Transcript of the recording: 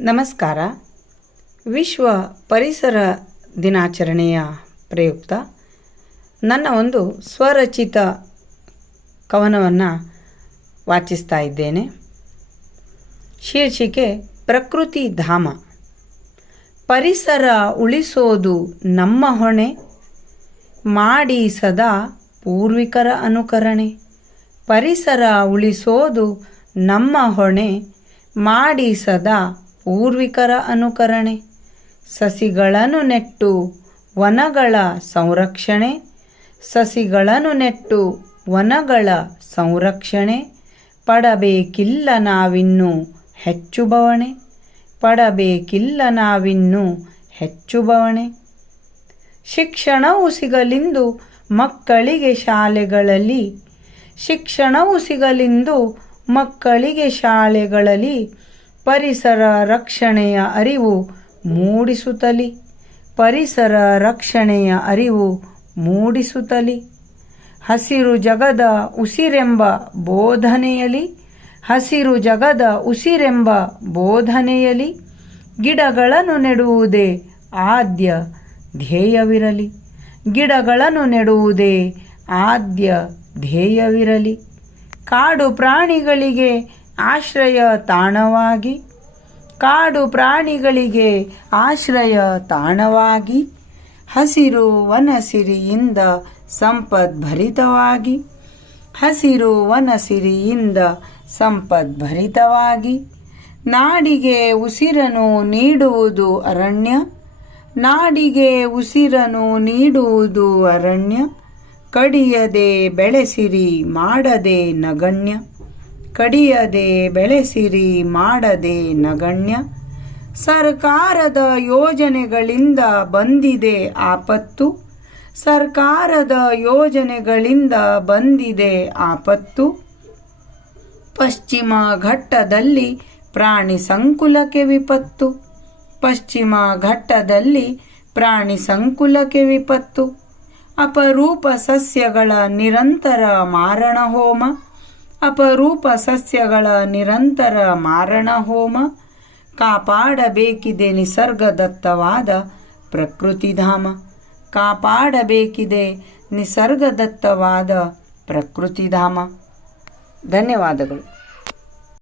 ನಮಸ್ಕಾರ. ವಿಶ್ವ ಪರಿಸರ ದಿನಾಚರಣೆಯ ಪ್ರಯುಕ್ತ ನನ್ನ ಒಂದು ಸ್ವರಚಿತ ಕವನವನ್ನು ವಾಚಿಸ್ತಾ ಇದ್ದೇನೆ. ಶೀರ್ಷಿಕೆ, ಪ್ರಕೃತಿ ಧಾಮ. ಪರಿಸರ ಉಳಿಸೋದು ನಮ್ಮ ಹೊಣೆ. ಮಾಡಿ ಸದಾ ಪೂರ್ವಿಕರ ಅನುಕರಣೆ. ಪರಿಸರ ಉಳಿಸೋದು ನಮ್ಮ ಹೊಣೆ. ಮಾಡಿ ಸದಾ ಪೂರ್ವಿಕರ ಅನುಕರಣೆ, ಸಸಿಗಳನ್ನು ನೆಟ್ಟು ವನಗಳ ಸಂರಕ್ಷಣೆ, ಸಸಿಗಳನ್ನು ನೆಟ್ಟು ವನಗಳ ಸಂರಕ್ಷಣೆ, ಪಡಬೇಕಿಲ್ಲ ನಾವಿನ್ನು ಹೆಚ್ಚು ಬವಣೆ, ಪಡಬೇಕಿಲ್ಲ ನಾವಿನ್ನು ಹೆಚ್ಚು ಬವಣೆ. ಶಿಕ್ಷಣವು ಸಿಗಲಿಂದು ಮಕ್ಕಳಿಗೆ ಶಾಲೆಗಳಲ್ಲಿ, ಶಿಕ್ಷಣವು ಸಿಗಲಿಂದು ಮಕ್ಕಳಿಗೆ ಶಾಲೆಗಳಲ್ಲಿ ಪರಿಸರ ರಕ್ಷಣೆಯ ಅರಿವು ಮೂಡಿಸುತ್ತಲಿ. ಪರಿಸರ ರಕ್ಷಣೆಯ ಅರಿವು ಮೂಡಿಸುತ್ತಲಿ. ಹಸಿರು ಜಗದ ಉಸಿರೆಂಬ ಬೋಧನೆಯಲಿ. ಹಸಿರು ಜಗದ ಉಸಿರೆಂಬ ಬೋಧನೆಯಲಿ. ಗಿಡಗಳನ್ನು ನೆಡುವುದೇ ಆದ್ಯ ಧ್ಯೇಯವಿರಲಿ. ಗಿಡಗಳನ್ನು ನೆಡುವುದೇ ಆದ್ಯ ಧ್ಯೇಯವಿರಲಿ. ಕಾಡು ಪ್ರಾಣಿಗಳಿಗೆ ಆಶ್ರಯ ತಾಣವಾಗಿ, ಕಾಡು ಪ್ರಾಣಿಗಳಿಗೆ ಆಶ್ರಯ ತಾಣವಾಗಿ, ಹಸಿರು ವನಸಿರಿಯಿಂದ ಸಂಪದ್ಭರಿತವಾಗಿ ಹಸಿರು ವನಸಿರಿಯಿಂದ ಸಂಪದ್ಭರಿತವಾಗಿ ನಾಡಿಗೆ ಉಸಿರನು ನೀಡುವುದು ಅರಣ್ಯ, ನಾಡಿಗೆ ಉಸಿರನು ನೀಡುವುದು ಅರಣ್ಯ, ಕಡಿಯದೆ ಬೆಳೆಸಿರಿ, ಮಾಡದೆ ನಗಣ್ಯ. ಕಡಿಯದೆ ಬೆಳೆಸಿರಿ, ಮಾಡದೆ ನಗಣ್ಯ. ಸರ್ಕಾರದ ಯೋಜನೆಗಳಿಂದ ಬಂದಿದೆ ಆಪತ್ತು. ಸರ್ಕಾರದ ಯೋಜನೆಗಳಿಂದ ಬಂದಿದೆ ಆಪತ್ತು. ಪಶ್ಚಿಮ ಘಟ್ಟದಲ್ಲಿ ಪ್ರಾಣಿ ಸಂಕುಲಕ್ಕೆ ವಿಪತ್ತು. ಪಶ್ಚಿಮ ಘಟ್ಟದಲ್ಲಿ ಪ್ರಾಣಿ ಸಂಕುಲಕ್ಕೆ ವಿಪತ್ತು. ಅಪರೂಪ ಸಸ್ಯಗಳ ನಿರಂತರ ಮಾರಣ ಹೋಮ ಅಪರೂಪ ಸಸ್ಯಗಳ ನಿರಂತರ ಮಾರಣ ಹೋಮ ಕಾಪಾಡಬೇಕಿದೆ ನಿಸರ್ಗದತ್ತವಾದ ಪ್ರಕೃತಿಧಾಮ ಕಾಪಾಡಬೇಕಿದೆ ನಿಸರ್ಗದತ್ತವಾದ ಪ್ರಕೃತಿಧಾಮ ಧನ್ಯವಾದಗಳು.